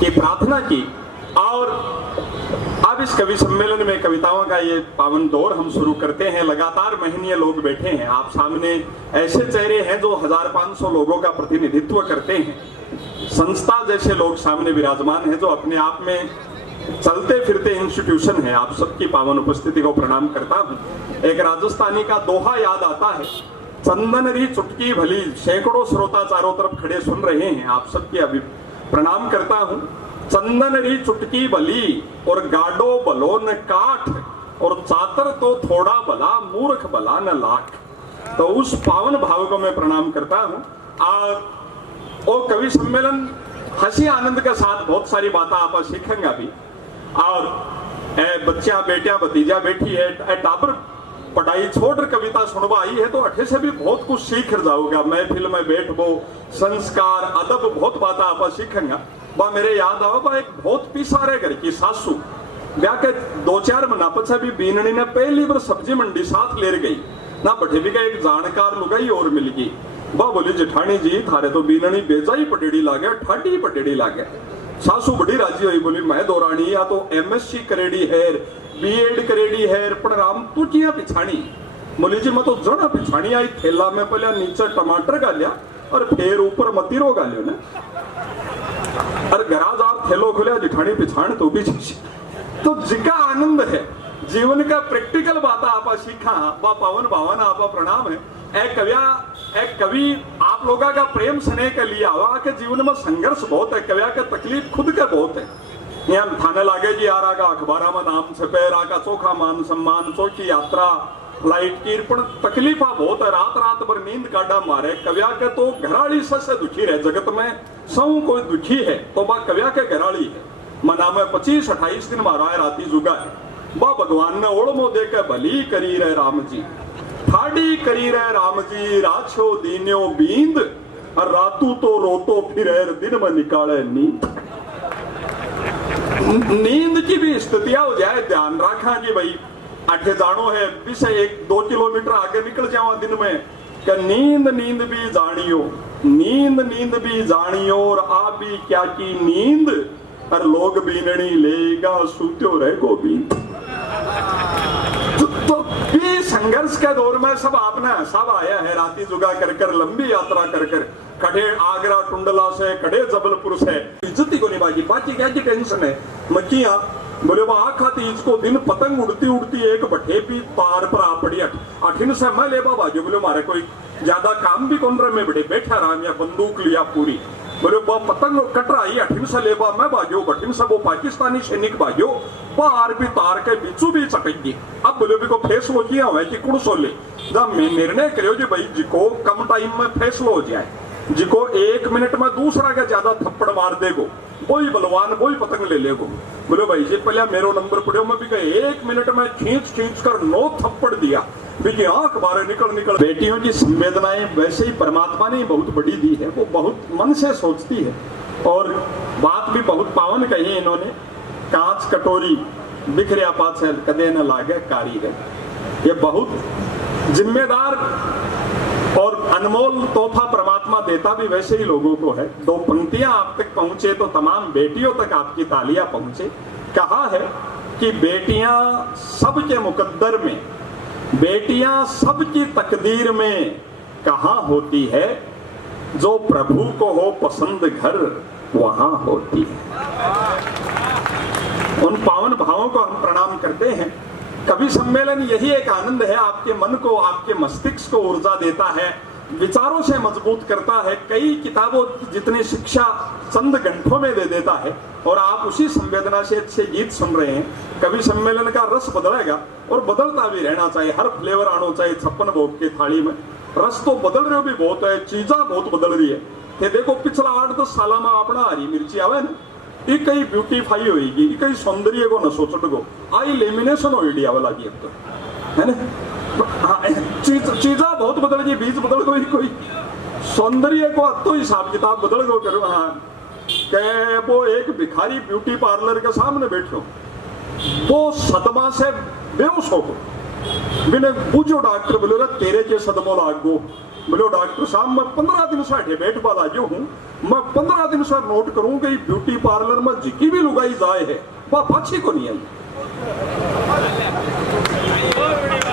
की प्रार्थना की। और अब इस कवि सम्मेलन में कविताओं का ये पावन दौर हम शुरू करते हैं। लगातार महीने लोग बैठे हैं, आप सामने ऐसे चेहरे हैं जो 1500 लोगों का प्रतिनिधित्व करते हैं। संस्था जैसे लोग सामने विराजमान हैं जो अपने आप में चलते फिरते इंस्टीट्यूशन है। आप सबकी पावन उपस्थिति को प्रणाम करता हूँ। एक राजस्थानी का दोहा याद आता है, चंदन री चुटकी भली, सैकड़ों श्रोता चारों तरफ खड़े सुन रहे हैं, आप सबकी अभी प्रणाम करता हूँ। चंदन री चुटकी भली और गाडो भलो न काठ, और चातर तो थोड़ा भला मूर्ख भला न लाख। तो उस पावन भाव को मैं प्रणाम करता हूँ। और कवि सम्मेलन हंसी आनंद के साथ बहुत सारी बातें आप सीखेंगे भी। और बच्चा बेटिया भतीजा बैठी है, टाबर पढ़ाई छोड़ कविता सुनवा आई है, तो अठे से भी बहुत कुछ सीख जाओगा। महफिल में बैठबो, संस्कार अदब बहुत बातें आप सीखेंगे। बा मेरे याद आओ, बा एक बहुत पिसारे घर की सासू ब्याह के 2-4 महीना पछा भी बीननी ने पहली बार सब्जी मंडी साथ ले गई ना, बठे भी का एक जानकार लुगाई और मिल गई। बा बोली जेठानी जी थारे तो बीननी बेजाई पटेड़ी लागे, ठाटी पटेड़ी लागे। सासू बड़ी राजी हुई, बोली मैं दौरानी या तो MSc करेड़ी है, B.Ed करेड़ी है, पर राम तू किया पिछाणी। बोली जी मैं तो जड़ा पिछाणी आई, थैला में पहले नीचे टमाटर गालिया और फिर ऊपर मतीरो गालियो ना, और गराज और थैलो खुलिया जिठानी पिछाण तो भी। तो जिका आनंद है जीवन का प्रैक्टिकल बात आप सीखा, बा पावन भावना आप प्रणाम है। एक कवि आप लोगों का प्रेम स्नेह के लिए आवा के जीवन में संघर्ष बहुत है, कविया का तकलीफ खुद के बहुत है। यहाँ थाने लागे जी आ रहा का अखबारा में नाम छपे रहा का चोखा मान सम्मान, चौकी यात्रा, फ्लाइट की, पर तकलीफा बहुत है। रात रात भर नींद काटा मारे कविया के तो घराड़ी से दुखी रहे। जगत में सब कोई दुखी है तो बा कविया के घराड़ी है। मना में 25-28 दिन मारा है, राती जुगा है। बा भगवान ने ओढ़मो दे के भली करी रहे राम जी, ठाडी करी रहे राम जी, राछो दीन्यो बींद, और रातू तो रोतो फिर दिन में निकाले नींद। नींद की भी स्थितियां हो जाए, ध्यान रखा कि भाई आठे जानो है विषय 1-2 किलोमीटर आगे निकल जाओ दिन में, कि नींद भी जानियो, नींद भी जानियो, और आप भी क्या की नींद, और लोग बीननी लेगा सूत्यो रहेगो बींद। तो भी संघर्ष के दौर में सब आपने सब आया है, राती जुगा कर लंबी यात्रा कर कड़े आगरा टुंडला से, कड़े जबलपुर से, इज्जती को नहीं बाकी, बाकी क्या की टेंशन है। मक्किया बोले वो आखा तीज को दिन पतंग उड़ती उड़ती एक भट्टे भी तार पर आ पड़ी, अठिन से मैं लेबा बाजू। बोले मारे कोई ज्यादा काम भी कौन रहे, मैं बड़े बैठा राम या बंदूक लिया पूरी। बोले वो पतंग कट रही, अठिन से लेबा मैं बाजो, बठिन से वो पाकिस्तानी सैनिक बाजो, पार भी तार के बीचों भी चपेगी। अब बोले भी को फैसलो किया हुआ है कि कुड़ सो ले, जब मैं निर्णय करो जी भाई जिको कम टाइम में फैसलो हो जाए, जिको 1 मिनट में दूसरा का ज्यादा थप्पड़ मार देगो, वही बलवान वही पतंग ले लेगो। बोले भाई जी पहले मेरो नंबर पड़े, मैं भी कहे 1 मिनट में खींच कर 9 थप्पड़ दिया, भी आंख बाहर निकल। बेटियों की संवेदनाएं वैसे ही परमात्मा ने बहुत बड़ी दी है, वो बहुत मन से सोचती है, और बात भी बहुत पावन कही इन्होंने, कांच कटोरी बिखरिया पाछे कदे न लागे कारीगर। ये बहुत जिम्मेदार और अनमोल तोहफा परमात्मा देता भी वैसे ही लोगों को है। 2 पंक्तियां आप तक पहुंचे तो तमाम बेटियों तक आपकी तालियां पहुंचे। कहा है कि बेटियां सबके मुकद्दर में, बेटियां सबकी तकदीर में कहां होती है, जो प्रभु को हो पसंद घर वहां होती है। उन पावन भावों को हम प्रणाम करते हैं। कवि सम्मेलन यही एक आनंद है, आपके मन को, आपके मस्तिष्क को ऊर्जा देता है, विचारों से मजबूत करता है। कई किताबों जितनी शिक्षा चंद घंटों में दे देता है, और आप उसी संवेदना से अच्छे गीत सुन रहे हैं। कवि सम्मेलन का रस बदलेगा, और बदलता भी रहना चाहिए, हर फ्लेवर आना चाहिए। 56 भोग की थाली में रस तो बदल रहे भी बहुत है, चीजा बहुत बदल रही है। ये देखो पिछला 8-10 साल में अपना हरी मिर्ची आवे ना, ये कई ब्यूटीफाई होगी, कई सौंदर्य को न सोचट को आई लेमिनेशन हो आवे लगी, अब तो है ना, चीजा बहुत बदल गई, बीज बदल गई, कोई सौंदर्य को तो हिसाब किताब बदल गो करो। हाँ के वो एक भिखारी ब्यूटी पार्लर के सामने बैठो, वो सदमा से बेहोश हो गो, बिना पूछो डॉक्टर बोले तेरे के सदमो लाग गो, बोलो डॉक्टर साहब मैं 15 दिन से अठे बैठ वाला जो हूँ, मैं 15 दिन से नोट करूँ कि ब्यूटी पार्लर में जिकी भी लुगाई जाए है वह पाछी को नहीं आई।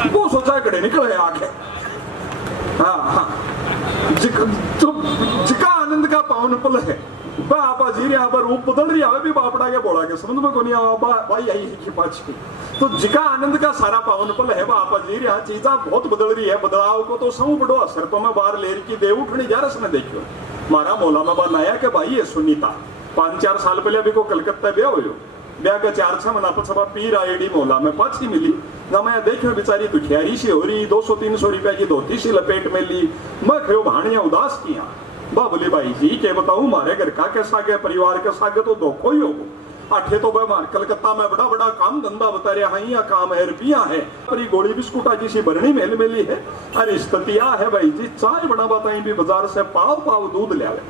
वो सोचा कड़े निकले आके। हाँ हाँ, जिका आनंद का पावन पल है बापा जी यहाँ पर रूप बदल रही है भी बापड़ा के बोला के समझ में को नहीं आवा भाई आई की पाछी। तो जिका आनंद का सारा पावन पल है बापा जी यहाँ चीजा बहुत बदल रही है। बदलाव को तो समूह बड़ो असर तो मैं बाहर ले की देव उठनी जा रस ने देखियो मारा मौला में बनाया कि भाई ये सुनीता 5-4 साल पहले अभी को कलकत्ता ब्याह हो ब्याह का 4-6 महीना पछवा पीर आईडी मौला में पाछी मिली ना मैं देखियो बेचारी दुखियारी सी हो रही 200-300 रुपए की धोती सी लपेट में ली। मैं खयो भाणिया उदास किया बाबुली भाई जी के बताऊं मारे घर का कैसा गया परिवार के सागे तो धोखो ही होगो। आठे तो कलकत्ता में बड़ा बड़ा काम धंधा बता रहा है, काम है रुपया है पर गोली बिस्कुटा जिसी भरनी मेल मेली है। अरे स्थितिया है भाई जी चाय बना बताई भी बाजार से पाव पाव दूध ले आवे।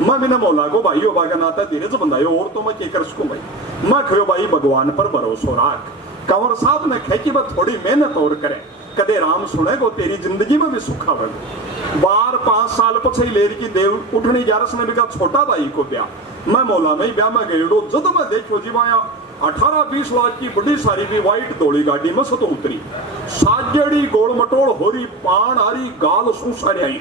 मैं बिना मौला को भाई बागा नाता धीरे से बंधायो और तो मैं क्या कर सकूं भाई। मैं खयो भाई भगवान पर भरोसा राख। कंवर साहब ने कह कि वह थोड़ी मेहनत और करे कदे राम सुने को तेरी जिंदगी में भी सुखा बने। 5 साल पछे लेर की देव उठनी ग्यारस ने भी कहा छोटा भाई को ब्याह मैं मौला में ब्याह में गयो जद मैं देखो जी वहां 18-20 लाख की बड़ी सारी भी वाइट दौड़ी गाड़ी में सतो उतरी साजड़ी गोल मटोल होरी पान आरी गाल सूसारी आई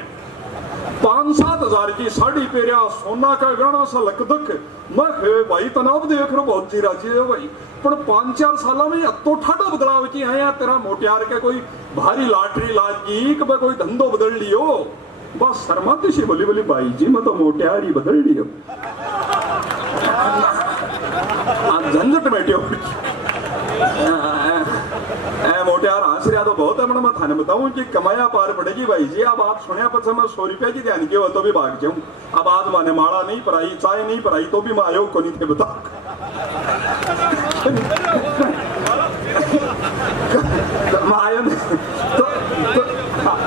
5-7 हजार की साड़ी पेरिया सोना का गहना सा लकदक। मैं भाई तनाव देख रहा बहुत जी राजी है भाई पर 5-4 साल में तो ठाडो बदलाव की है तेरा मोटियार के कोई भारी लॉटरी लागी कि कोई धंधो बदल लियो बस शर्माती सी बोली बोली भाई जी मैं तो मोटियार ही बदल लियो झंझट बैठे मोटियार हंस रहा तो बहुत है मैं थाने बताऊं कि कमाया पार पड़ेगी भाई जी। अब आप सुने पर मैं 100 रुपए की ध्यान किया तो भी भाग जाऊं। अब आज माने माड़ा नहीं पराई चाय नहीं पराई तो भी मैं आयोग को नहीं थे बता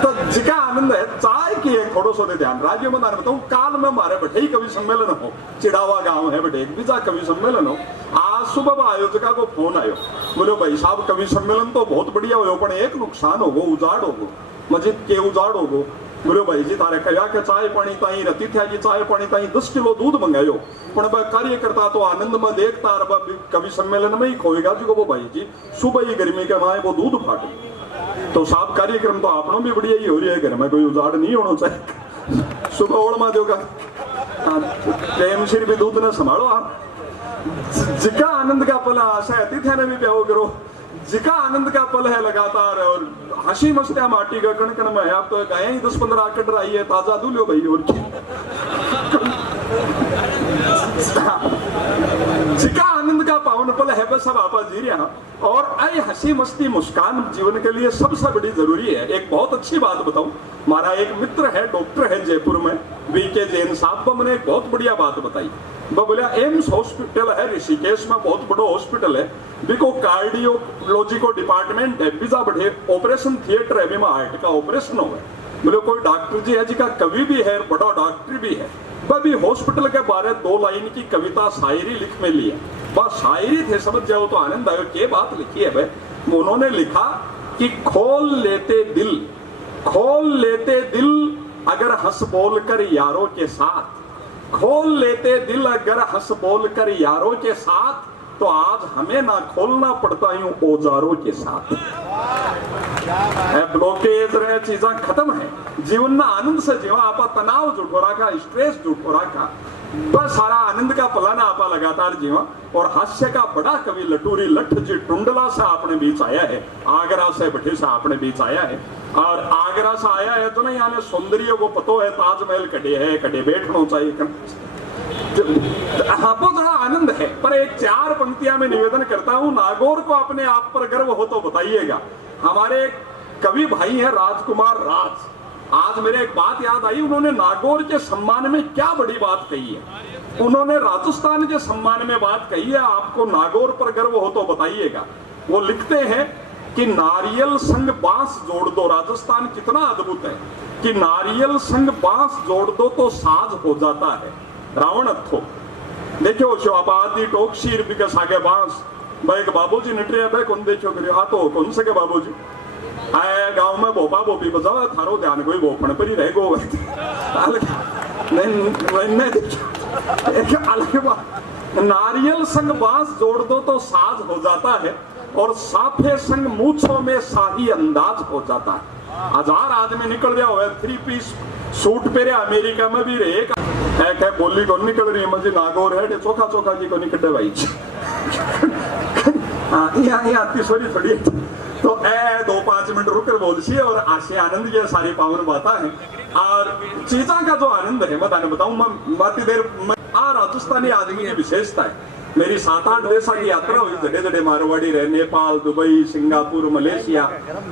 तो जिका आनंद है चाय की एक थोड़ो सो ध्यान राज्य में बताऊं काल में मारे बैठे कवि सम्मेलन हो चिड़ावा गांव है बैठे बीजा कवि सम्मेलन हो। आज सुबह आयोजका को फोन आयो बोलो भाई साहब कवि सम्मेलन तो बहुत बढ़िया हो पर एक नुकसान होगो उजाड़ होगो मस्जिद के उजाड़ होगो। बोलो भाई जी तारे कया के चाय पानी ताई रती थी जी चाय पानी ताई 10 किलो दूध मंगायो पर वह कार्यकर्ता तो आनंद में देखता कवि सम्मेलन में ही खोएगा जी वो भाई जी सुबह ही गर्मी के माए वो दूध फाटे तो साहब कार्यक्रम तो आपनों भी बढ़िया ही हो रही है घर में कोई उजाड़ नहीं होना चाहिए। सुबह ओढ़ मा दोगा प्रेम सिर भी दूध न संभालो आप जिका आनंद का पल आशा अतिथि ने भी प्याओ करो जिका आनंद का पल है लगातार और हंसी मस्तिया माटी का कण कण में आप तो गाय ही 10-15 कट रही है ताजा दूल्यो भाई और जिका आनंद का पावन पल है बस सब आपा जी रहा और आई हंसी मस्ती मुस्कान जीवन के लिए सबसे बड़ी जरूरी है। एक बहुत अच्छी बात बताऊं हमारा एक मित्र है डॉक्टर है जयपुर में वीके जैन साहब मैंने एक बहुत बढ़िया बात बताई बोलिया एम्स हॉस्पिटल है ऋषिकेश में बहुत बड़ा हॉस्पिटल है बिको कार्डियोलॉजी को डिपार्टमेंट है बिजा बढ़े ऑपरेशन थिएटर है में हार्ट का ऑपरेशन हो बोले कोई डॉक्टर जी है जी का कवि भी है बड़ा डॉक्टर भी है भी हॉस्पिटल के बारे 2 लाइन की कविता शायरी लिख में ली है बस शायरी थे समझ जाओ तो आनंद आयो क्या बात लिखी है भाई। उन्होंने लिखा कि खोल लेते दिल अगर हंस बोल कर यारों के साथ खोल लेते दिल अगर हंस बोल कर यारों के साथ तो आज हमें ना खोलना पड़ता यूं औजारों के साथ। ब्लॉकेज रहे चीजा खत्म है जीवन में आनंद से जीवा आपा तनाव जुटो रखा स्ट्रेस जुटो रखा बस सारा आनंद का पलाना आपा लगातार जीवा। और हास्य का बड़ा कवि लटूरी लठ जी टुंडला से आपने बीच आया है आगरा से बैठे से आपने बीच आया है और आगरा से आया है तो नहीं आने सौंदर्य को पतो है ताजमहल कटे है कटे बैठना चाहिए हाँ वो जरा आनंद है पर एक 4 पंक्तियां में निवेदन करता हूं नागौर को अपने आप पर गर्व हो तो बताइएगा। हमारे कवि भाई हैं राजकुमार राज आज मेरे एक बात याद आई उन्होंने नागौर के सम्मान में क्या बड़ी बात कही है उन्होंने राजस्थान के सम्मान में बात कही है आपको नागौर पर गर्व हो तो बताइएगा। वो लिखते हैं कि नारियल संग बांस जोड़ दो राजस्थान कितना अद्भुत है कि नारियल संग बांस जोड़ दो तो साज हो जाता है रावण अथो देखो शोभादी टोक शीर बिकस आगे बांस भाई बाबूजी नटरिया भाई कौन देखो करे आ तो कौन सके बाबूजी आए गांव में भोपा भोपी बजाओ थारो ध्यान कोई भोपण पर ही रह गो अलग बात। नारियल संग बांस जोड़ दो तो साज हो जाता है और साफे संग मूछों में शाही अंदाज हो जाता है। 1000 आदमी निकल गया हुआ 3 पीस सूट पे अमेरिका में भी रे क्या बोली को निकल रही है मुझे नागौर है चोखा चोखा जी को निकटे भाई यहाँ आती सोरी थोड़ी तो 2-5 मिनट रुकर बोल सी और आशे आनंद ये सारी पावन बातें हैं और चीजा का जो आनंद है मैं बताऊं मैं देर राजस्थानी आदमी की विशेषता है। मेरी 7-8 देशा की यात्रा हुई जड़े जड़े मारवाड़ी रहे नेपाल दुबई सिंगापुर मलेशिया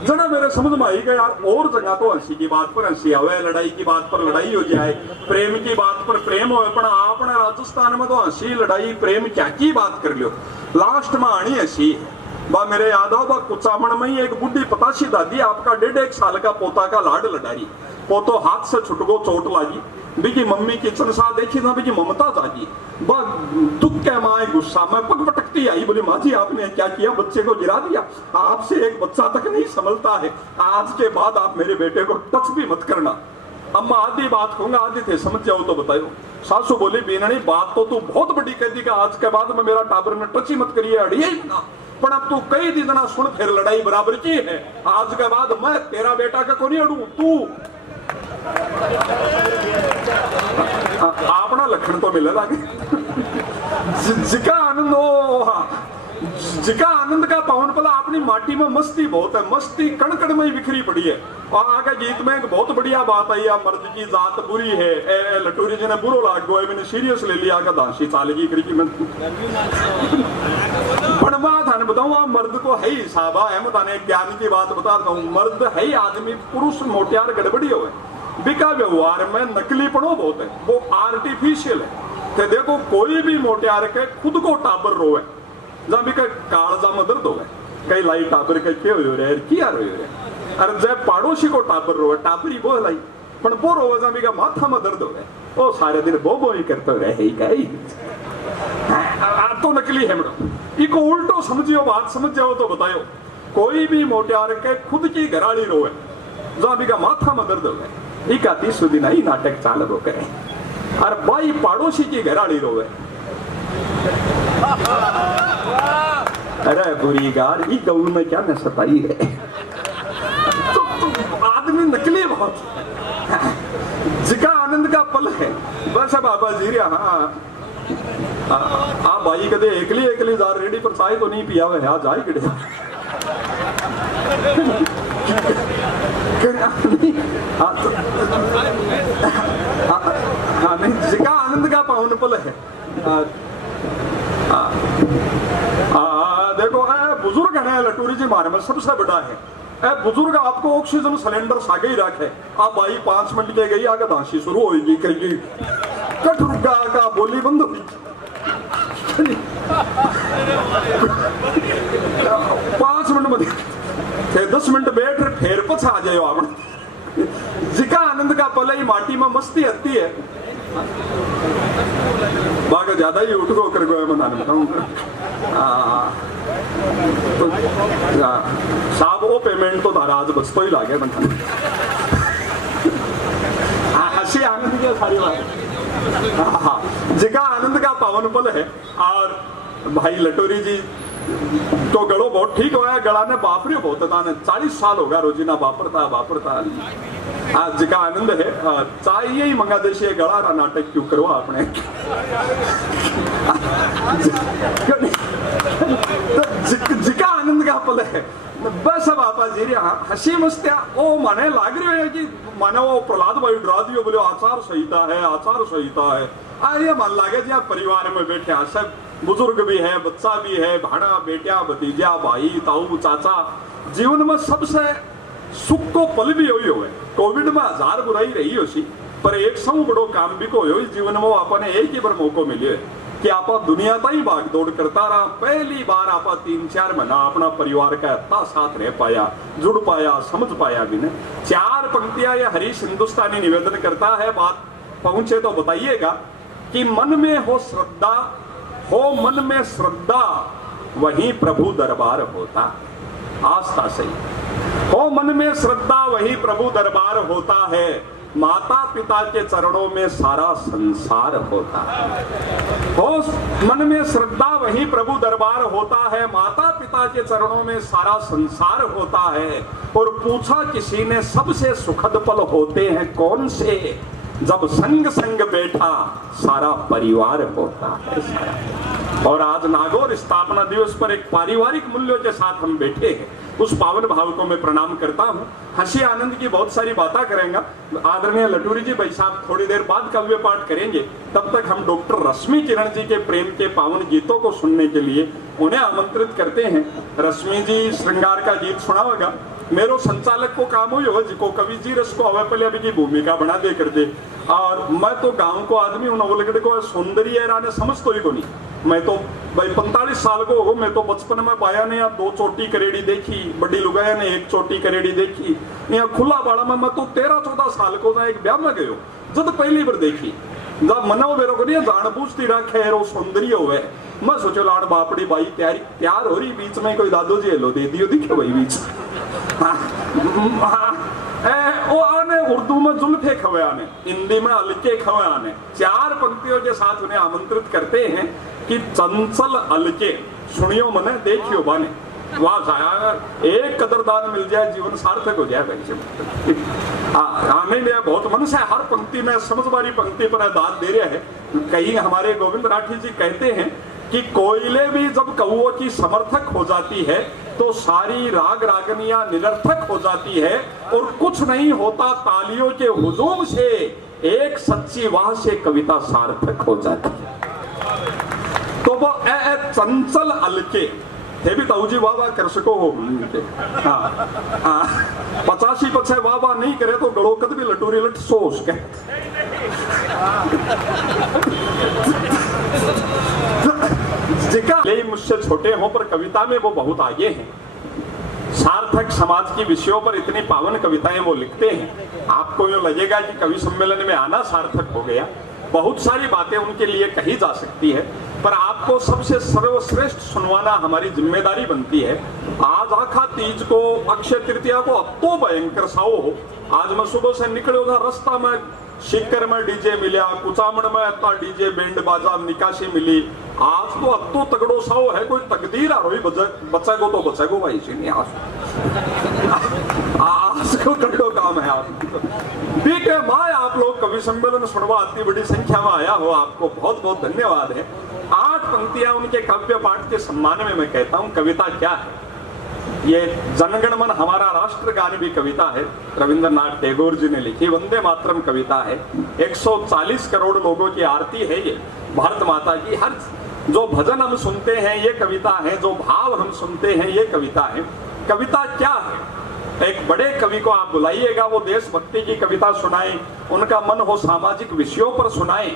जना मेरे समझ में आई गया और जगह तो हंसी की बात पर हंसी आवे लड़ाई की बात पर लड़ाई हो जाए प्रेम की बात पर प्रेम हो अपना राजस्थान में तो हंसी लड़ाई प्रेम क्या की बात कर लो लास्ट में आनी हंसी है। बा मेरे याद आओ बा कुचामण में ही एक बुढ़ी पताशी दादी आपका 1.5 साल का पोता का लाड लड़ाई पोतो हाथ से छुटगो चोट लागी बिकी मम्मी किचन सा देखी ना बिकी ममता जागी बा दुख के माए गुस्सा में पग पटकती आई बोली माँ जी आपने क्या किया बच्चे को गिरा दिया आपसे एक बच्चा तक नहीं संभलता है आज के बाद आप मेरे बेटे को टच भी मत करना। अम्मा आधी बात कहूंगा आधी थे समझ जाओ तो बताओ। सासू बोली बीननी बात तो तू बहुत बड़ी कह दी कि आज के बाद में मेरा टाबर ने टच ही मत करिए अड़िए ही ना पर अब तू कई दिन सुन फिर लड़ाई बराबर की है आज के बाद मैं तेरा बेटा का को नहीं अड़ू तू अपना लक्षण तो मिले लागे जिका आनंद हो जिका आनंद का पावन पला अपनी माटी में मस्ती बहुत है मस्ती कण कण में ही बिखरी पड़ी है। और आगे गीत में एक बहुत बढ़िया बात आई है मर्द की जात बुरी है लटूरी जी ने बुरो लाग गो मैंने सीरियस ले लिया का दासी चालगी करी की थाने बताऊं मर्द को है ही साहबा है मैं ज्ञान की बात बताता हूँ मर्द है ही आदमी पुरुष मोटियार गड़बड़ी हो बिका व्यवहार में नकलीपणो बहुत है वो आर्टिफिशियल है कि देखो कोई भी मोटियार के खुद को टाबर रोवे जब भी कालजा में दर्द हो कई लाई टाबर के क्यों हो रहे किया रो रहे अरे जब पड़ोसी को टाबर रोवे टाबरी बो लाई पण बो रोवे जब भी माथा में दर्द हो गए वो सारे दिन बो ही करते रहे गई तो नकली है इको उल्टो समझियो बात समझ जाओ तो बताओ कोई भी मोटियार के खुद की घराड़ी रोवे जब भी माथा में दर्द हो गए एक 30 दिन ही नाटक चालक हो करे और भाई पड़ोसी की घराड़ी रोवे अरे बुरी गार ये गऊ में क्या न सताई है तो आदमी नकली बहुत जिका आनंद का पल है बस बाबा जी रे हाँ आ भाई कदे एकली जार रेडी पर चाय तो नहीं पिया हुआ जाए किड़े नहीं जिका आनंद का पावन पल है देखो बुजुर्ग है लटूरी जी मारे में सबसे बड़ा है बुजुर्ग आपको ऑक्सीजन सिलेंडर सागे ही रखे आप भाई 5 मिनट के गई आगे दांशी शुरू होगी कहीं कट रुका का बोली बंद हुई 5 मिनट में फिर 10 मिनट बैठ फिर पछा आ जाए आप जिका आनंद का पल ही माटी में मस्ती आती है बाग ज्यादा ही उठ गो कर गए मैं बताऊं तो साहब वो पेमेंट तो नाराज बचतो ही लागे बता हसी आनंद की सारी बात जिका आनंद का पावन पल है। और भाई लटोरी जी तो गड़ो बहुत ठीक होया गड़ा ने बापरी बहुत था 40 साल होगा रोजीना बापरता आज जिका आनंद है चाहिए ही मंगा देशी गड़ा रहा नाटक क्यों करवा अपने तो जिका आनंद का पल है बस बापा जी रे हसी मस्तिया ओ माने लाग रही है कि माने वो प्रहलाद भाई डरा दियो बोले आचार संहिता है ये मन लागे जी परिवार में बैठे सब बुजुर्ग भी है बच्चा भी है भाड़ा बेटिया भतीजा भाई ताऊ चाचा जीवन में सबसे सुख को पल भी हुई हो कोविड में 1000 बुराई रही हो सी पर एक सौ बड़ो काम भी को हो जीवन में आपने एक ही बार मौको मिले कि आप दुनिया ताई भाग दौड़ करता रहा पहली बार आप 3-4 महीना अपना परिवार का इतना साथ रह पाया जुड़ पाया समझ पाया भी नहीं 4 पंक्तियां ये हरीश हिंदुस्तानी निवेदन करता है बात पहुंचे तो बताइएगा कि मन में हो मन में श्रद्धा वहीं प्रभु दरबार होता आस्था सही हो मन में श्रद्धा वही प्रभु दरबार होता है, माता पिता के चरणों में सारा संसार होता है। हो मन में श्रद्धा वही प्रभु दरबार होता है, माता पिता के चरणों में सारा संसार होता है। और पूछा किसी ने सबसे सुखद पल होते हैं कौन से, जब संग संग बैठा सारा परिवार होता है सारा। और आज नागौर स्थापना दिवस पर एक पारिवारिक मूल्यों के साथ हम बैठे हैं, उस पावन भाव को मैं प्रणाम करता हूँ। हंसी आनंद की बहुत सारी बातें करेंगे आदरणीय लटूरी जी भाई साहब, थोड़ी देर बाद काव्य पाठ करेंगे। तब तक हम डॉक्टर रश्मि किरण जी के प्रेम के पावन गीतों को सुनने के लिए उन्हें आमंत्रित करते हैं। रश्मि जी श्रृंगार का गीत सुनाओगा। मेरो संचालक को काम हुई हो जिको कवि जी रस को अवय पहले अभी की भूमिका बना दे कर दे। और मैं तो गांव को आदमी हूं, नवलगढ़ को सौंदर्य राने समझ तो ही को नहीं। मैं तो भाई 45 साल को हो, मैं तो बचपन में पाया ने 2 चोटी करेड़ी देखी, बड़ी लुगाया ने 1 चोटी करेड़ी देखी। यहाँ खुला बाड़ा में मैं तो 13-14 साल को एक ब्याह में गयो, जब पहली बार देखी जब मनाओ मेरे को नहीं जान बूझती रखे वो सौंदर्य हुए। मैं सोचो लाड़ बापड़ी बाई तैयार हो रही, बीच में कोई दादू जी हेलो दे दियो दिखे भाई बीच वो आने उर्दू में जुल्फे खवयाने, हिंदी में अलके खवयाने। 4 पंक्तियों के साथ उन्हें आमंत्रित करते हैं कि चंचल अलके सुनियो मने देखियो बाने। वाह साया, एक कदरदान मिल जाए जीवन सार्थक हो जाए। हमें बहुत मन से हर पंक्ति में समझदारी पंक्ति पर दाद दे रहे हैं। कहीं हमारे गोविंद राठी जी कहते हैं कि कोयले भी जब कौओं की समर्थक हो जाती है तो सारी राग रागनियां निरर्थक हो जाती है, और कुछ नहीं होता तालियों के हुजूम से, एक सच्ची वाह से कविता सार्थक हो जाती है। तो वो चंचल अलके हे भी ताऊजी वाह वाह कर सको हो। 85 पछे वाह वाह नहीं करे तो गड़ो कद भी लटूरी लट सोच के मुझसे छोटे हों पर कविता में वो बहुत आगे हैं। सार्थक समाज की विषयों पर इतनी पावन कविताएं वो लिखते हैं, आपको यूं लगेगा कि कवि सम्मेलन में आना सार्थक हो गया। बहुत सारी बातें उनके लिए कही जा सकती है, पर आपको सबसे सर्वश्रेष्ठ सुनवाना हमारी जिम्मेदारी बनती है। आज आखा तीज को, अक्षय तृतीया को अब तो भयंकर साओ हो। आज मैं सुबह से निकले उधर रास्ता में शिकर में डीजे मिला, कुचामण में इतना डीजे बैंड बाजा निकासी मिली। आज तो अब तो तगड़ो साओ है, कोई तकदीर आ रही बच्चा को तो बच्चा को भाई नहीं आज को तगड़ो काम है। आप ठीक है माँ, आप लोग कवि सम्मेलन सुनवा इतनी बड़ी संख्या में आया हो, आपको बहुत बहुत धन्यवाद है। 8 पंक्तियां उनके काव्य पाठ के सम्मान में मैं कहता हूँ कविता क्या है। ये जनगण मन हमारा राष्ट्रगान भी कविता है, रविंद्रनाथ टैगोर जी ने लिखी। वंदे मातरम कविता है। 140 करोड़ लोगों की आरती है ये भारत माता की। हर जो भजन हम सुनते हैं ये कविता है, जो भाव हम सुनते हैं ये कविता है। कविता क्या है? एक बड़े कवि को आप बुलाइएगा, वो देशभक्ति की कविता सुनाए, उनका मन हो सामाजिक विषयों पर सुनाए,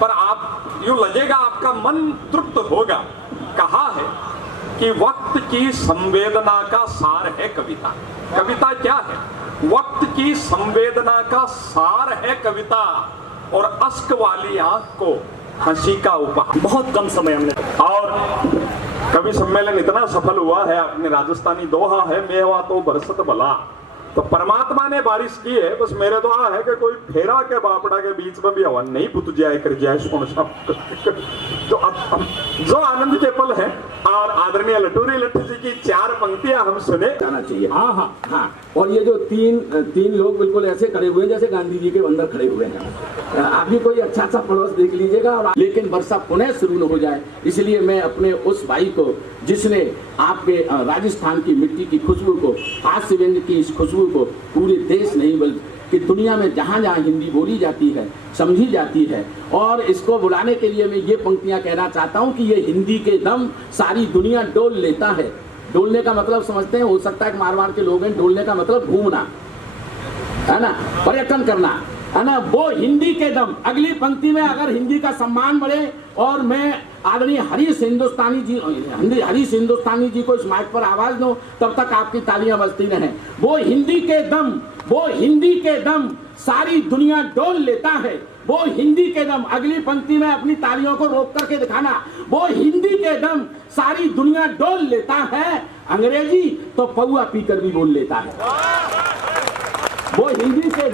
पर आप यूं लगेगा आपका मन तृप्त होगा। कहा है कि वक्त की संवेदना का सार है कविता। कविता क्या है? वक्त की संवेदना का सार है कविता, और अश्क वाली आंख को हंसी का उपहार। बहुत कम समय हमने, और कवि सम्मेलन इतना सफल हुआ है, अपने राजस्थानी दोहा है, मेवा तो बरसत भला। तो परमात्मा ने बारिश की है, बस मेरे तो है कि कोई फेरा के बापड़ा के बीच में भी हवन नहीं पुत जाए कर जाए सोन तो अब जो आनंद के पल है। और आदरणीय लटूरी लट्टू जी की 4 पंक्तियां हम सुने जाना चाहिए। हाँ हाँ हाँ। और ये जो तीन लोग बिल्कुल ऐसे खड़े हुए हैं जैसे गांधी जी के अंदर खड़े हुए हैं। आप भी कोई अच्छा सा पड़ोस देख लीजिएगा। और लेकिन वर्षा पुनः शुरू न हो जाए, इसलिए मैं अपने उस भाई को जिसने आपके राजस्थान की मिट्टी की खुशबू को, हास्य व्यंग की इस खुशबू को पूरे देश नहीं बल्कि दुनिया में जहाँ जहाँ हिंदी बोली जाती है, समझी जाती है, और इसको बुलाने के लिए मैं ये पंक्तियाँ कहना चाहता हूँ कि ये हिंदी के दम सारी दुनिया डोल लेता है। डोलने का मतलब समझते हैं, हो सकता है कि मारवाड़ के लोग हैं। डोलने का मतलब घूमना है ना, पर्यटन करना। है ना, वो हिंदी के दम। अगली पंक्ति में अगर हिंदी का सम्मान बढ़े और मैं आदरणीय हरीश हिंदुस्तानी जी को इस माइक पर आवाज दूं, तब तक आपकी तालियां बजती रहें। वो हिंदी के दम सारी दुनिया डोल लेता है, वो हिंदी के दम। अगली पंक्ति में अपनी तालियों को रोक करके दिखाना। वो हिंदी के दम सारी दुनिया डोल लेता है, अंग्रेजी तो पौआ पीकर भी बोल लेता है। वो हिंदी के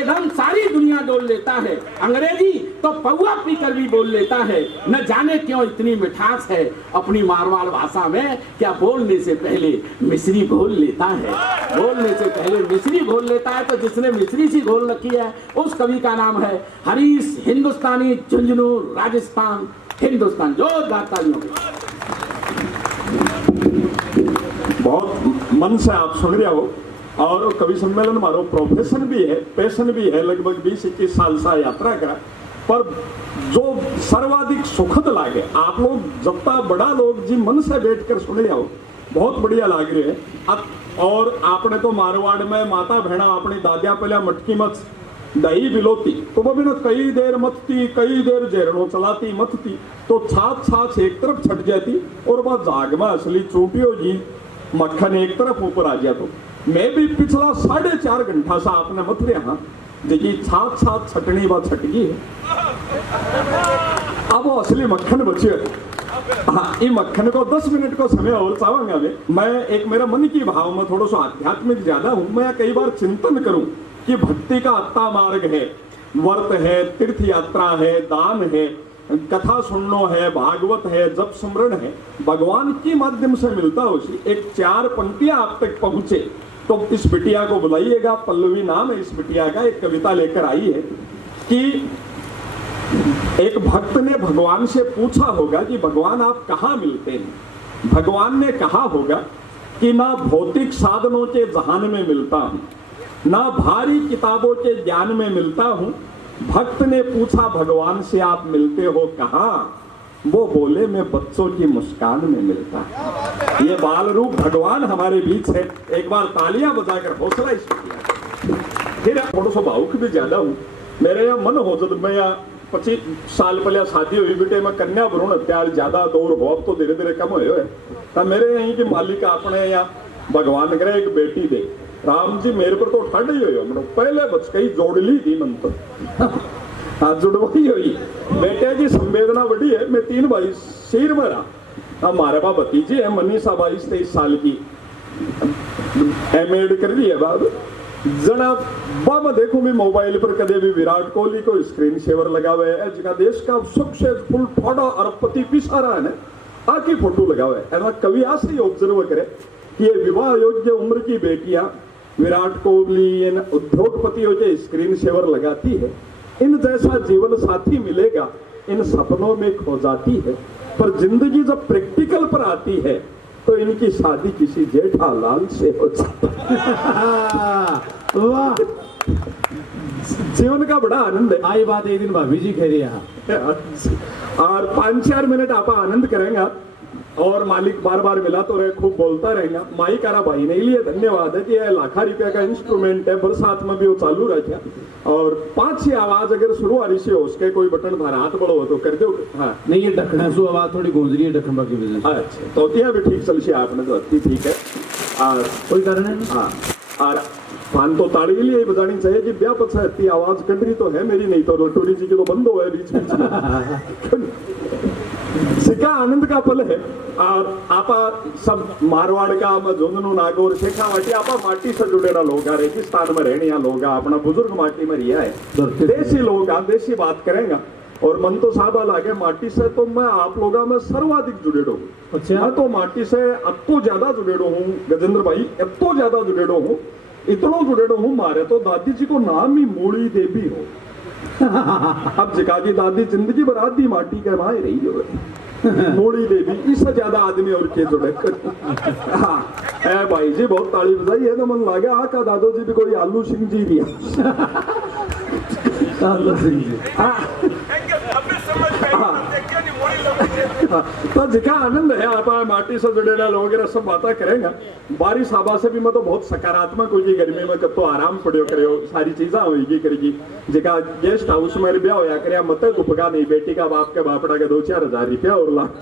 दम सारी दुनिया डोल लेता है, अंग्रेजी तो पौआ पीकर भी बोल लेता है। न जाने क्यों इतनी मिठास है अपनी मारवाड़ भाषा में, क्या बोलने से पहले मिश्री घोल लेता है। बोलने से पहले मिश्री घोल लेता है, तो जिसने मिश्री सी घोल रखी है उस कवि का नाम है हरीश हिंदुस्तानी, झुंझुनू, राजस्थान, हिंदुस्तान। जोरदार तालियों। बहुत मन से आप सुन रहे हो। और कवि सम्मेलन मारो प्रोफेशन भी है, पैशन भी है। लगभग 20-21 साल से यात्रा करा, पर जो सर्वाधिक सुखद लागे आप लोग जब बड़ा लोग जी मन से बैठ कर सुन रहे हो, बहुत बढ़िया लाग रही है। और आपने तो मारवाड़ में माता भेड़ा अपनी दादिया पहले मटकी मत दही बिलोती, तो वो भी ना कई देर मथती, कई देर जेरणों चलाती मथती, तो छाछ एक तरफ छट जाती और वह जाग में असली चूटियो जी मक्खन एक तरफ ऊपर आ गया। तो मैं भी पिछला 4.5 घंटा सा आपने मत रहा हाँ, देखिए छाछ छटनी बात छटगी है। अब वो असली मक्खन बचे। हाँ, ये मक्खन को 10 मिनट को समय और चाहूंगा मैं एक मेरा मन की भाव में थोड़ा सा आध्यात्मिक ज्यादा हूं। मैं कई बार चिंतन करूं कि भक्ति का अत्ता मार्ग है, व्रत है, तीर्थ यात्रा है, दान है, कथा सुननो है, भागवत है, जप स्मरण है, भगवान के माध्यम से मिलता हो। एक 4 पंक्तियां आप तक पहुंचे तो इस बिटिया को बुलाइएगा। पल्लवी नाम है इस बिटिया का। एक कविता लेकर आई है कि एक भक्त ने भगवान से पूछा होगा कि भगवान आप कहाँ मिलते हैं। भगवान ने कहा होगा कि ना भौतिक साधनों के जहान में मिलता हूं, ना भारी किताबों के ज्ञान में मिलता हूं। भक्त ने पूछा भगवान से आप मिलते हो कहाँ? वो बोले मैं बच्चों की मुस्कान में मिलता है। ये बाल रूप भगवान हमारे बीच है। एक बार तालियां बजाकर हौसला इसको दिया। फिर थोड़ा सा भावुक भी ज्यादा हूँ। मेरे यहाँ मन हो जब मैं यहाँ 25 साल पहले शादी हुई बेटे में कन्या भ्रूण हत्या ज्यादा दौर हो, अब तो धीरे धीरे कम हुए। तब मेरे यहीं की मालिक अपने यहाँ भगवान करे एक बेटी दे। राम जी मेरे पर तो ठंड ही हुई, पहले बच गई जोड़ ली थी मन तो हाँ जुड़वाई हुई। बेटे की संवेदना बड़ी है। मैं 3 भाई सिर में रहा। हमारे पास भतीजी है मनीषा 22-23 साल की, एमएड कर रही है बाद जना मैं देखूं भी मोबाइल पर कदे भी विराट कोहली को स्क्रीन सेवर लगा हुआ है, जगह देश का सक्सेसफुल थोड़ा अरबपति पिछा रहा है आकी फोटो लगा हुआ है। ऐसा कवि आज से ऑब्जर्व करे कि ये विवाह योग्य उम्र की बेटियां विराट कोहली इन उद्योगपतियों के स्क्रीन सेवर लगाती है। इन जैसा जीवन साथी मिलेगा इन सपनों में खो जाती है, पर जिंदगी जब प्रैक्टिकल पर आती है तो इनकी शादी किसी जेठालाल से हो जाती है। वाह, जीवन का बड़ा आनंद है। आई बात एक दिन भाभी जी कह रही है और 5-4 मिनट आप आनंद करेंगे और मालिक बार बार मिला तो रहे, खूब बोलता रहेगा। माई कारा भाई ने लिए धन्यवाद है कि यह लाखा रुपया का इंस्ट्रूमेंट है, बरसात में भी वो चालू रखा। और 5-6 आवाज अगर शुरू आ रही से उसके कोई बटन धारा हाथ बड़ो हो तो कर दो। हाँ नहीं, ये ढक्कन सु आवाज थोड़ी गूंज रही है ढक्कन की वजह से। अच्छा, तो यह भी ठीक चल से आपने तो अच्छी ठीक है। और कोई कारण है हाँ, और पान तो ताड़ी के लिए बजानी चाहिए कि ब्याह पछा इतनी आवाज कंट्री तो है मेरी, नहीं तो रोटोरी जी की तो बंद हो है बीच में। सिक्का आनंद का पल है। और आपा सब मारवाड़ का झुंझुनू नागौर शेखावाटी आपा माटी से जुड़ेला लोग, रेगिस्तान में रहने लोग, अपना बुजुर्ग माटी में रिया है, देसी लोग, देसी बात करेंगे। और मन तो साहब लागे माटी से तो मैं आप लोगों में सर्वाधिक जुड़ेड़ो हूँ। अच्छा, मैं तो माटी से अतो ज्यादा जुड़ेड़ो हूँ गजेंद्र भाई, अतो ज्यादा जुड़ेड़ो हूँ, इतना जुड़ेड़ो हूँ मारे तो दादी जी को नाम ही मूली देवी हो। अब जिका की दादी जिंदगी भर आधी माटी के भाई रही हो मूली देवी, इससे ज्यादा आदमी और के जुड़े। हाँ भाई जी बहुत ताली बजाई है तो मन लगे आका दादो जी भी कोई आलू सिंह जी भी आलू सिंह जी। तो जिका आनंद है आप माटी से जुड़ेला लोग सब बातें करेंगे। बारिश आबा से भी मैं तो बहुत सकारात्मक होगी, गर्मी में कब तो आराम पड़ो करो, सारी चीजें होगी करेगी। जिका गेस्ट हाउस में ब्याह होया करे मत दुपका नहीं, बेटी का बाप के बापड़ा के 2-4 हजार रुपया और लाख।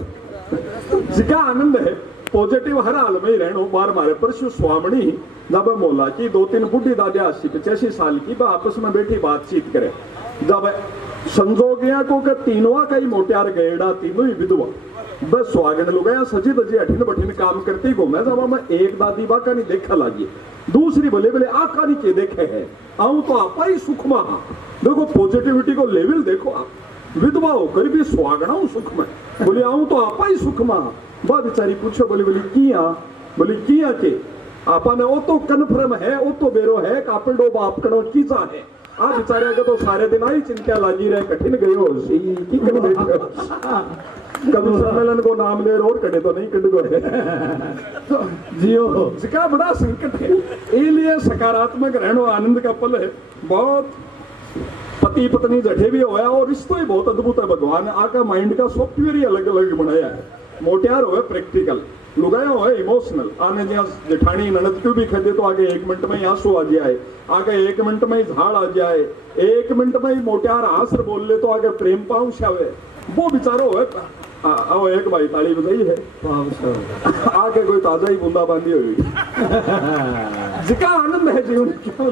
जिका आनंद है पॉजिटिव हर हाल में ही रहनो। बार मारे परशु स्वामणी जब मोला की 2-3 बुढ़ी दादी 80-85 साल की आपस में बैठी बातचीत करे। जब संजोगिया को के तीनों का ही मोटियार गएड़ा, तीनों ही विधवा बस स्वागन लुगाया सजी दजी अठिन बठिन काम करती घूमे। जब मैं एक दादी बा का नहीं देखा लागी, दूसरी बोले बोले आका नहीं के देखे है आऊं तो आपा ही सुख में। देखो पॉजिटिविटी को लेवल देखो आप, विधवा होकर भी स्वागना सुख में, बोले आऊं तो आपा ही सुख में। बा बेचारी पूछो बोली बोली किया के आपा ने वो तो कन्फर्म है, वो तो बेरो है कापड़ो बाप कड़ो कीजा है। आ बेचारे के तो सारे दिन आई चिंता लागी रहे, कठिन गई हो सी की कर बैठे कभी सम्मेलन को नाम ले और कटे तो नहीं कट गए तो जियो जिका बड़ा संकट है। इसलिए सकारात्मक रहनो आनंद का पल है। बहुत पति पत्नी जठे भी होया और रिश्तो ही बहुत अद्भुत है। भगवान आका माइंड का सॉफ्टवेयर ही अलग अलग बनाया है। मोटियार हो प्रैक्टिकल, लुगाया हो इमोशनल। आने जहाँ जेठानी ननद क्यों भी खदे तो आगे 1 मिनट में ही आंसू आ जाए, आगे 1 मिनट में ही झाड़ आ जाए, 1 मिनट में ही मोटियार आंसर बोल ले तो आगे प्रेम पाऊंश आवे। वो बिचारो है आओ एक भाई ताली बजाई है आगे कोई ताजा ही बूंदा बांधी हुई जिका आनंद है जीवन क्यों।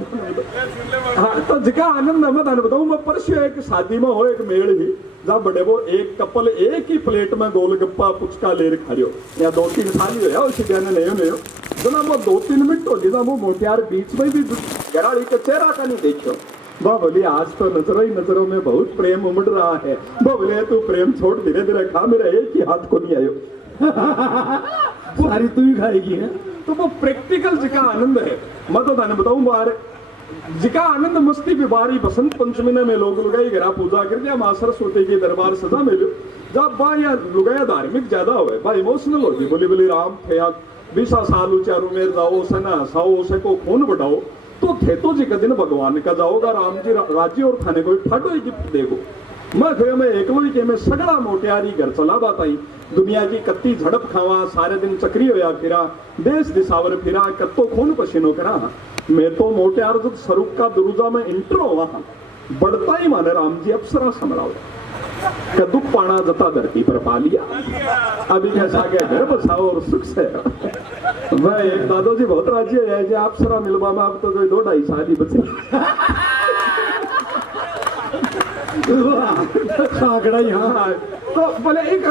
हाँ तो जिका आनंद मैं ताने बताऊं, मैं परसों एक शादी में हो एक मेल ही जब बड़े वो एक कपल एक ही प्लेट में गोलगप्पा पुचका ले खा रहे हो या 2-3 साल ही हो उसी कहने नहीं हो जना वो 2-3 मिनट हो जितना वो मोटियार बीच में भी घराड़ी का चेहरा का नहीं देखो। वो बोली आज तो नजरों ही नजरों में बहुत प्रेम उमड़ रहा है। वो बोले तू प्रेम छोड़ धीरे धीरे खा, मेरा एक ही हाथ को नहीं आयो सारी तू ही खाएगी है। तो वो प्रैक्टिकल जिका आनंद है। मैं तो थाने बताऊं बार जिका आनंद मस्ती बिबारी बसंत पंचमी में लोग लुगाई घरा पूजा कर दिया, मां सरस्वती की दरबार सजा मिलो जब बा या लुगाया धार्मिक ज्यादा हो बा इमोशनल होगी। बोली बोली राम थे 20 साल उचारू मेर जाओ सना साओ से को खून बढ़ाओ तो खेतो जी का दिन भगवान का जाओगा राम जी राज्य और खाने को ठाडो ही गिफ्ट देगो। मैं फिर मैं एकलो ही के मैं सगड़ा मोटियारी घर चला बात आई दुनिया की कत्ती झड़प खावा सारे दिन चक्री होया फिरा देश दिशावर फिरा कत्तो खून पसीनो करा। मैं तो मोटियार जब स्वरूप का दुरुजा में इंटर हुआ बढ़ता ही माने राम जी अप्सरा संभलाओ का दुख पाना जता धरती पर पा लिया। अभी कैसा गया घर बसाओ और सुख से वह एक दादो जी बहुत राजी है जी आप सरा मिलवा में आप तो कोई 2-2.5 साल ही बचे तो बोले एक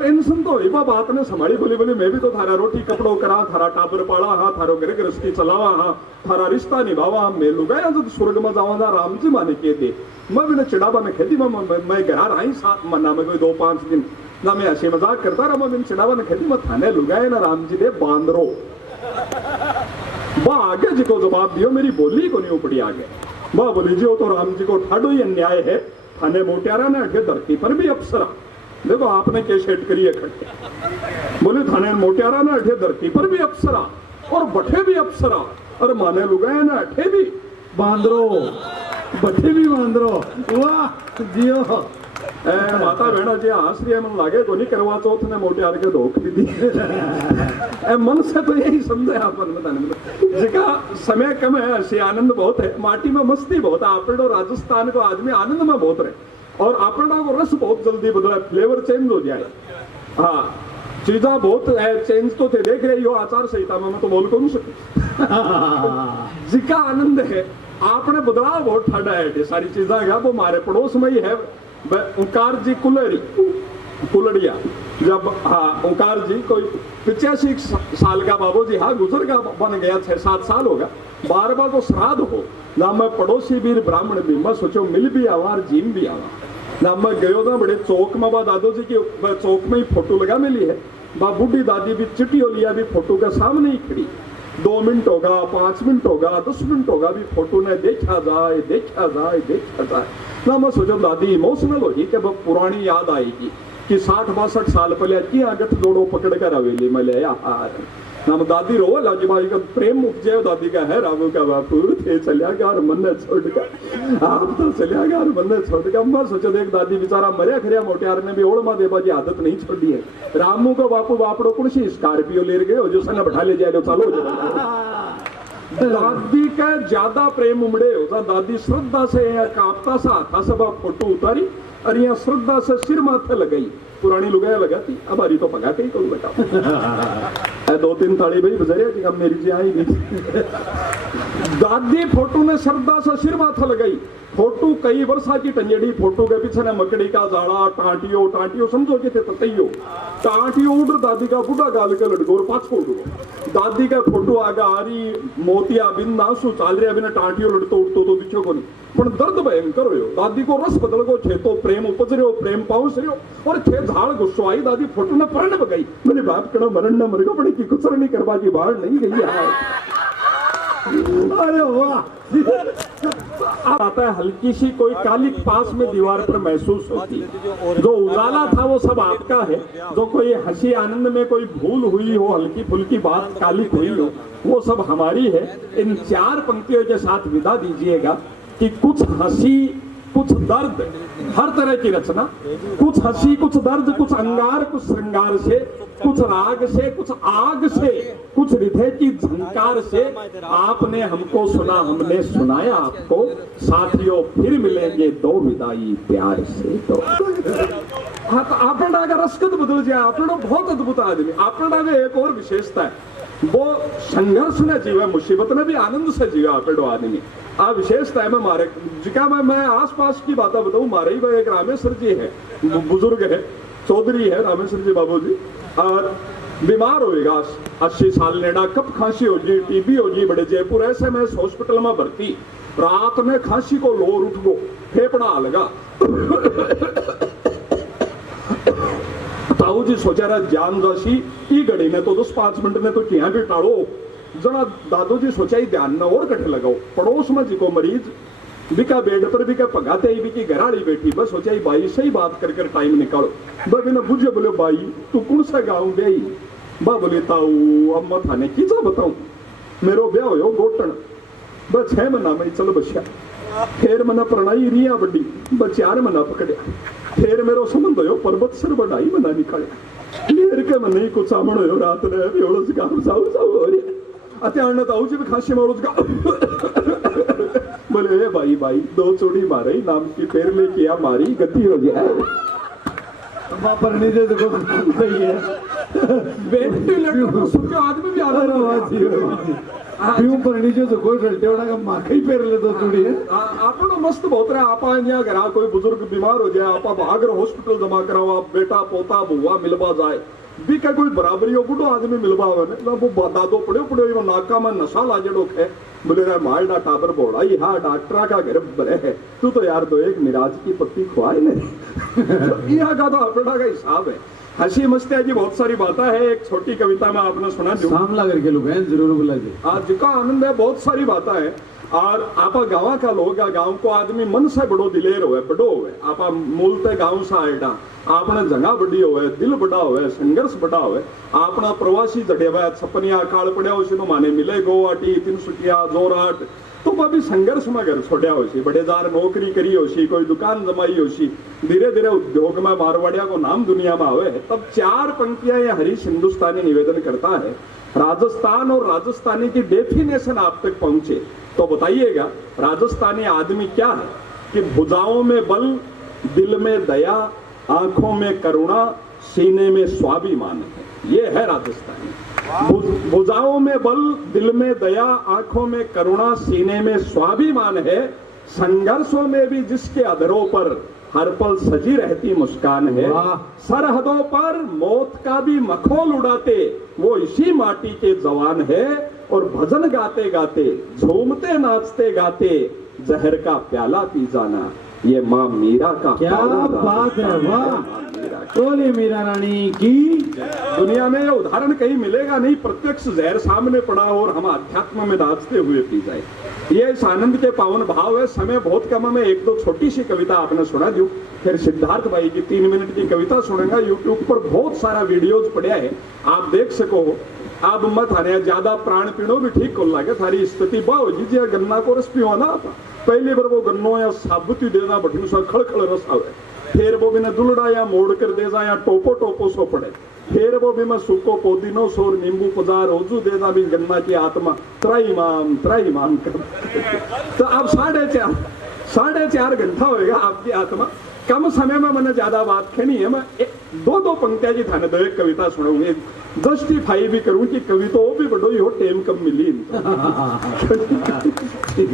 टेंशन तो हुई बात ने संभाली। बोली बोली मैं भी तो थारा रोटी कपड़ो करा थारा टाबर पाला हाँ थारो घर गृहस्थी चलावा हाँ थारा रिश्ता निभावा मैं लुगाया जब स्वर्ग में जावा राम जी माने के दे मैं भी चिड़ावा में खेती मैं घर आई 7 महीना में कोई 2-5 दिन ना मैं हंसी मजाक करता रहा मैं चिड़ावा में खेती में थाने लुगाए ना राम जी दे बांदरो बा आगे जी को जवाब दियो मेरी बोली को नहीं उपड़ी आगे बा बोली जी वो तो राम जी को ठाडो ही अन्याय है। थाने मोटियारा ने अठे धरती पर भी अप्सरा देखो आपने कैसे हेट करी इकट्ठे बोले थाने मोटियारा ने अठे धरती पर भी अप्सरा और बठे भी अप्सरा और माने लुगाए ना अठे भी बांदरो बठे भी बांदरो वाह जियो माता बहना जी हंस रही है मन लागे को नहीं करवा चौथ ने मोटियार के धोख दी मन से तो यही समझे अपन बताने जिका समय कम है ऐसे आनंद बहुत है माटी में मस्ती बहुत है। आपड़ो राजस्थान को आदमी आनंद में बहुत रहे और आपड़ो को रस बहुत जल्दी बदला फ्लेवर चेंज हो जाए। हाँ चीजा बहुत है चेंज तो थे देख रही हो आचार संहिता में मैं तो बोल को नहीं सकती जिका आनंद है आपने बदलाव बहुत ठाडा है सारी चीजा है वो हमारे पड़ोस में ही है। ओंकार जी कुलड़िया जब हाँ ओंकार जी कोई 85 साल का बाबू जी हाँ गुजर का बन गया 6-7 साल होगा 12 को श्राद्ध हो ना मैं पड़ोसी वीर ब्राह्मण भी मैं सोचो मिल भी आवा और जीम भी आवा ना मैं गयो था बड़े चौक में बा दादो जी की चौक में ही फोटो लगा मिली है बा बूढ़ी दादी भी चिट्ठी लिया भी फोटो के सामने ही खड़ी 2 मिनट होगा 5 मिनट होगा 10 मिनट होगा भी फोटो ने देखा जाए ना मैं सोचो दादी इमोशनल होगी कि पुरानी याद आएगी कि 60-62 साल पहले की आगत जोड़ो पकड़ कर हवेली में ले यार नाम दादी रो लाजबाई का प्रेम उपजे दादी का है रामू का बापू थे चलिया गया और मन ने छोड़ का आप तो चलिया गया और मन ने छोड़ का। मैं सोचो देख दादी बेचारा मरिया खरिया मोटियार ने भी ओढ़मा देवा जी आदत नहीं छोड़ी है। रामू का बापू बापड़ो कौन सी स्कॉर्पियो ले गए जो सने बैठा ले जाए चालो हो जाए। दादी का ज्यादा प्रेम उमड़े होता दादी श्रद्धा से कांपता सा था सब फोटो उतारी और यहाँ श्रद्धा से सिर माथे लगाई पुरानी लुगाया लगाती अब हरी तो पका के करूँ बेटा 2-3 थाली भाई बजरिया कि अब मेरी जी आई नहीं। दादी फोटो ने श्रद्धा से सिर माथा लगाई फोटो कई वर्षा की टंजड़ी फोटो के पीछे ने मकड़ी का जाड़ा टांटियो टांटियो समझो कि थे ततैयो टांटियो उड़ दादी का बुढ़ा गाल के लड़को और पाँच को दादी का फोटो आगे आ रही मोतिया बिंद आंसू चाल रहे बिना टांटियो लड़तो उठतो तो दिखो को नहीं पर दर्द भयंकर हो दादी को रस बदल को थे तो प्रेम उपज रहे हो प्रेम पाउस रहे हो और थे झाड़ गुस्सो आई दादी फोटो ने परण बगाई मैंने बाप कड़ा मरण न मरगा पड़े की कुसर नहीं करवा की बाहर नहीं गई है। अरे वाह आता है हल्की सी कोई काली पास में दीवार पर महसूस होती जो उजाला था वो सब आपका है जो कोई हंसी आनंद में कोई भूल हुई हो हल्की फुल्की बात काली हुई हो वो सब हमारी है। इन 4 पंक्तियों के साथ विदा दीजिएगा कि कुछ हंसी कुछ दर्द हर तरह की रचना कुछ हंसी कुछ दर्द कुछ अंगार कुछ श्रृंगार से कुछ राग से कुछ आग से कुछ हृदय की झंकार से आपने हमको सुना हमने सुनाया आपको साथियों फिर मिलेंगे 2 विदाई प्यार से तो आपड़ा का रसकत बदल जाए आपड़ा बहुत अद्भुत आदमी आपड़ा में एक और विशेषता है वो संघर्ष ने जीवा मुसीबत ने भी आनंद से जीवा आपड़ो आदमी आ विशेषता है। मैं मारे जिका मैं आसपास की बातें बताऊं मारे ही एक रामेश्वर जी है बुजुर्ग है चौधरी है रामेश्वर जी बाबू जी और बीमार होएगा 80 साल नेड़ा कब खांसी हो जी टीबी हो जी बड़े जयपुर ऐसे में हॉस्पिटल में भर्ती रात में खांसी को लोर उठ गो फेफड़ा लगा ताऊ जी सोचा रहा जान जासी ई घड़ी ने तो 10-5 मिनट में तो क्या भी टाड़ो जना दादू जी सोचा ही ध्यान न और कठे लगाओ पड़ोस में जी को मरीज बिका बेड पर बिका पगाते ही बिकी घराड़ी बैठी बस सोचा ही भाई सही बात कर टाइम निकालो बाकी ने बुझे बोले भाई तू कौन सा गाँव गई बा बोले ताऊ अम्मा थाने की जा बताऊं मेरो ब्याह हो गोटन बस 6 महीना में चल बसिया फिर मना प्रणाई रिया बड़ी बस 4 महीना पकड़िया फिर मेरो संबंध हो पर्वत सर बढ़ाई मना निकाले लेर के मन ही कुछ सामण हो रात ने बेड़स गाँव साऊ साऊ हो रही अत्यारण ताऊ जी भी खांसी मारो बोले ए भाई भाई 2 चोड़ी मारे नाम की पैर ले किया मारी गति हो गया परनी से देखो सही है वेंटिलेटर पर सो के आदमी भी आ रहा है क्यों परनी से देखो चलते वाला का माखा ही पैर ले 2 चोड़ी है आपनो मस्त बहुत रहा आपा यहाँ घर कोई बुजुर्ग बीमार हो जाए आपा भाग हॉस्पिटल जमा कराओ आप बेटा पोता बुआ मिलवा जाए भी क्या कोई बराबरी हो बुढ़ो आदमी मिलवा ना वो दादो पड़े नाका में नशा लाजड़ो है बोले रहा मालडा टाबर बोड़ा ये हाँ डॉक्टरा का घर बड़े है तू तो यार 2 एक मिराज की पत्ती खुआए नहीं यहाँ का तो अपना का हिसाब है। हंसी मस्ती जी बहुत सारी बातें है एक छोटी कविता में आपने सुना सामला करके लोग हैं जरूर बोला जी आज का आनंद है बहुत सारी बातें है और आपा गाँव का लोग गाँव को आदमी मन से बड़ो दिलेर हो बड़ो हो आपा मूलते गाँव से आएगा आपने जगह बड़ी हो दिल बड़ा हो संघर्ष बड़ा हो आपना प्रवासी जड़े हुए छपनिया काल पड़िया हो तो माने मिले गुवाहाटी 3 जोरहाट तो भी संघर्ष में घर छोड़िया हो बड़े जार नौकरी करी हो कोई दुकान जमाई हो धीरे धीरे उद्योग में मारवाड़िया को नाम दुनिया में आवे तब 4 पंक्तियां ये हरीश हिंदुस्तानी निवेदन करता है राजस्थान और राजस्थानी की डेफिनेशन आप तक पहुंचे तो बताइएगा राजस्थानी आदमी क्या है कि भुजाओं में बल दिल में दया आंखों में करुणा सीने में स्वाभिमान है ये है राजस्थानी भुजाओं में बल दिल में दया आंखों में करुणा सीने में स्वाभिमान है संघर्षों में भी जिसके अधरों पर हर पल सजी रहती मुस्कान है सरहदों पर मौत का भी मखौल उड़ाते वो इसी माटी के जवान है और भजन गाते गाते झूमते नाचते गाते जहर का प्याला पी जाना ये माँ मीरा का क्या बात है वाह बोले मीरा रानी की दुनिया में उदाहरण कहीं मिलेगा नहीं प्रत्यक्ष जहर सामने पड़ा और हम अध्यात्म में नाचते हुए पी जाए ये इस आनंद के पावन भाव है। समय बहुत कम है 1-2 छोटी सी कविता आपने सुना दी फिर सिद्धार्थ भाई की 3 मिनट की कविता सुनेगा यूट्यूब पर बहुत सारा वीडियोज पड़े है आप देख सको अब मत थाने ज्यादा प्राण पीनो भी ठीक को लगे थारी स्थिति बाहो जी जे गन्ना को रस पियो ना पहले बार वो गन्नो या साबुत ही देना बठिन सो खड़खड़ रस आवे, फिर वो बिना दुलड़ा या मोड़ कर दे जा या टोपो टोपो सो पड़े, फिर वो भी मैं सुको पोदिनो सोर नींबू पजार रोजू देना भी गन्ना की आत्मा त्राई माम कर। तो अब 4.5 घंटा होएगा आपकी आत्मा। कम समय में मैंने ज्यादा बात कहनी है, मैं दो पंक्तियां जी थाने दो एक कविता सुनाऊंगी, जस्टिफाई भी करूं कि कविता वो भी बड़ो ही हो टेम कम मिली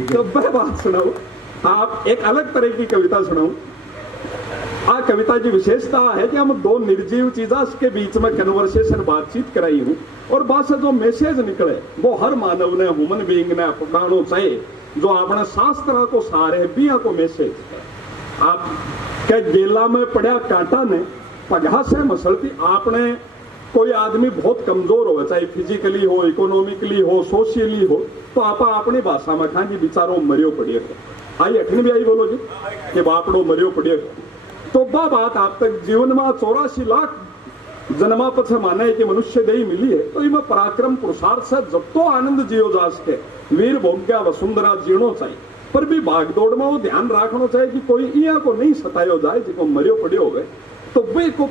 तो मैं बात सुनाऊं, आप एक अलग तरह की कविता सुनाऊं। आ कविता की विशेषता है कि हम दो निर्जीव चीजा के बीच में कन्वर्सेशन बातचीत कराई हूं और बात से जो मैसेज निकले वो हर मानव ने ह्यूमन बीइंग ने अपनाना चाहिए, जो अपने शास्त्र को सारे बिया को मैसेज आप के गेला में पड़ा कांटा ने पगहा से मसलती। आपने कोई आदमी बहुत कमजोर हो, चाहे फिजिकली हो, इकोनॉमिकली हो, सोशियली हो, तो आप अपनी भाषा में खान जी बिचारो मरियो पड़िए आई अखन भी आई बोलो जी कि बापड़ो मरियो पड़िए। तो वह बात आप तक जीवन में 84 लाख जन्मा पछे माने कि मनुष्य देही मिली है, तो इनमें पराक्रम पुरुषार्थ से जब तो आनंद जियो जा सके, वीर भोग्या वसुंधरा जीणो चाहिए, पर भी भागदौड़ में वो ध्यान रखना चाहिए कि कोई इया को नहीं सतायो जाए जिको मरियो पड़ियो हो, तो वे को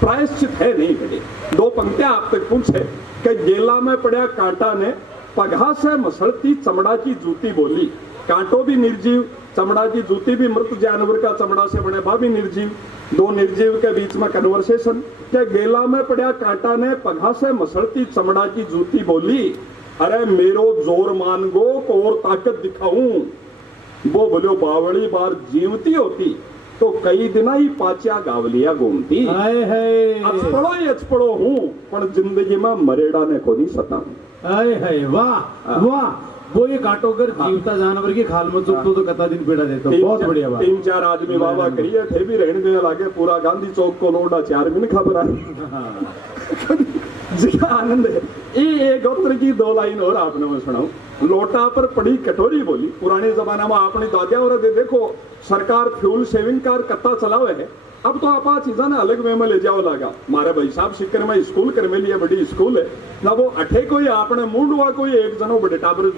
प्रायश्चित है नहीं घटे। दो पंक्तियां आप तक पूछे कि गेला में पड़ा कांटा ने पगहा से मसलती चमड़ा की जूती बोली। कांटो भी निर्जीव, चमड़ा की जूती भी मृत जानवर का चमड़ा से बने बा भी निर्जीव। दो निर्जीव के बीच में कन्वर्सेशन क्या गेला में पड़ा कांटा ने पगहा से मसलती चमड़ा की जूती बोली, अरे मेरो जोर मान गो को और ताकत दिखाऊं। वो बोलो बावड़ी बार जीवती होती तो कई दिन ही पाचा गावलिया घूमती। अचपड़ो हूँ पर जिंदगी में मरेड़ा ने को नहीं सता। वाह वाह, वो ये काटो कर जीवता जानवर की खाल में चुपतो तो कता दिन पेड़ा देता। बहुत बढ़िया बात। 3-4 आदमी वाह करिए थे भी रहने देने लागे, पूरा गांधी चौक को लोडा 4 मिनट खबर आई जिसका आनंद है। ये गोत्र की 2 लाइन और आपने मैं सुनाऊं। लोटा पर पड़ी कटोरी बोली, पुराने जमाना में आपने दादिया और देखो सरकार फ्यूल सेविंग कार कत्ता चलावे है, अब तो आप चीजा ना अलग वे में ले जाओ लगा। मारे भाई साहब सिक्कर में स्कूल कर में लिया बड़ी स्कूल है ना, वो अठे कोई आपने मुंडवा कोई एक जनो बड़े टाबर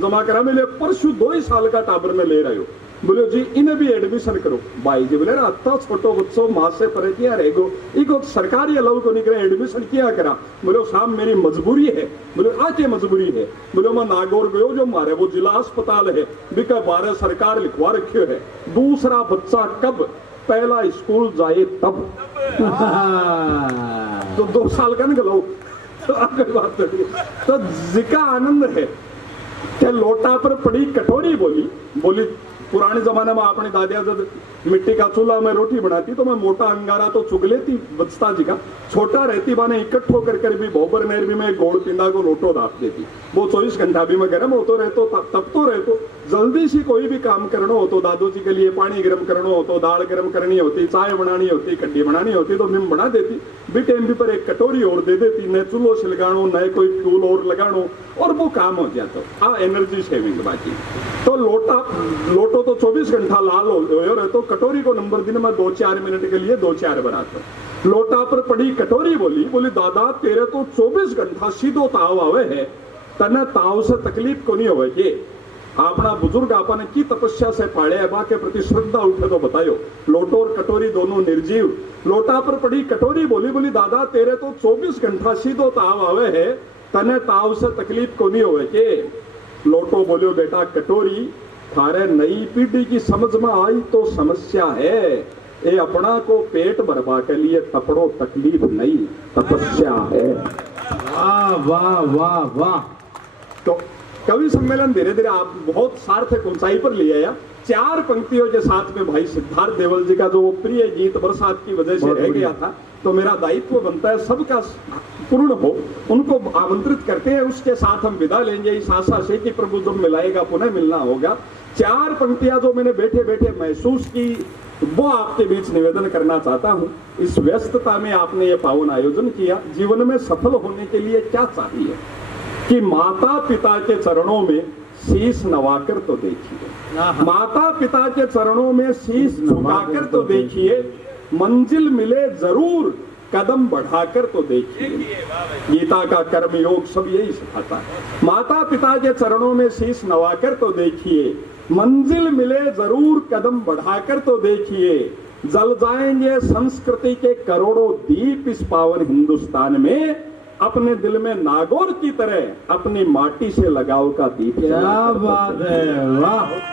जमा करा में ले, परसों 2 साल का टाबर में ले रहे हो, बोले जी इन्हें भी एडमिशन करो। भाई जी बोले अत्ता छोटो बच्चों माँ से परे किया रहेगो, इको सरकारी अलाउ को निकले एडमिशन किया करा। बोले साहब मेरी मजबूरी है। बोले आके मजबूरी है। बोले मैं नागौर गयो जो मारे वो जिला अस्पताल है बिका 12 सरकार लिखवा रखे है, दूसरा बच्चा कब पहला स्कूल जाए तब तो 2 साल का निकलो तो आगे बात करिए। तो जिका आनंद है क्या लोटा पर पड़ी कटोरी बोली पुराने जमाने में अपनी दादिया जब मिट्टी का चूल्हा में रोटी बनाती तो मैं मोटा अंगारा तो चुग लेती बचता जी का, छोटा रहती बाने इकट्ठो कर भी भोबर नेर भी मैं गोड़ पिंदा को लोटो दाप देती। वो 24 घंटा भी मैं गर्म होतो रहतो तब तो रहतो। जल्दी सी कोई भी काम करना हो तो दादू जी के लिए पानी गर्म करना हो तो दाल गर्म करनी होती, चाय बनानी होती, कड्डी बनानी होती तो मैं बना देती। भी टाइम भी पर एक कटोरी और दे देती, न चूल्हो सिलगाणो न कोई फ्यूल और लगाणो और वो काम हो जाता। आ एनर्जी सेविंग बाकी। तो लोटो तो 24 घंटा लाल हो रहे तो कटोरी को नंबर दिन में 2-4 मिनट के लिए 2-4 बनाता। लोटा पर पड़ी कटोरी बोली दादा तेरे तो 24 घंटा सीधो ताव आवे है, तने ताव से तकलीफ को नहीं होवे के। अपना बुजुर्ग आपने की तपस्या से पाले है, के प्रति श्रद्धा उठे तो बतायो। लोटो और कटोरी दोनों निर्जीव। लोटा पर पड़ी कटोरी बोली दादा तेरे तो 24 घंटा सीधो ताव आवे है, तने ताव से तकलीफ को नहीं होवे के। लोटो बोलियो बेटा कटोरी थारे नई पीढ़ी की समझ में आई तो समस्या है, ये अपना को पेट भरवा के लिए तपड़ो तकलीफ नहीं तपस्या है। वाह वाह वाह वाह। तो कवि सम्मेलन धीरे धीरे आप बहुत सार्थक ऊंचाई पर ले आया। 4 पंक्तियों के साथ में भाई सिद्धार्थ देवल जी का जो प्रिय गीत बरसात की वजह से रह गया था, तो मेरा दायित्व बनता है सबका पूर्ण हो, उनको आमंत्रित करते हैं, उसके साथ हम विदा लेंगे इस आशा से कि प्रभु जब मिलाएगा पुनः मिलना होगा। 4 पंक्तियां जो मैंने बैठे बैठे महसूस की वो आपके बीच निवेदन करना चाहता हूं। इस व्यस्तता में आपने ये पावन आयोजन किया। जीवन में सफल होने के लिए क्या चाहिए कि माता पिता के चरणों में शीश नवाकर तो देखिए, माता पिता के चरणों में शीश झुकाकर तो देखिए, मंजिल मिले जरूर कदम बढ़ाकर तो देखिए। गीता का कर्म योग सब यही सिखाता है। माता पिता के चरणों में शीश नवाकर तो देखिए, मंजिल मिले जरूर कदम बढ़ाकर तो देखिए। जल जाएंगे संस्कृति के करोड़ों दीप इस पावन हिंदुस्तान में, अपने दिल में नागौर की तरह अपनी माटी से लगाव का दीप। क्या बात है, वाह।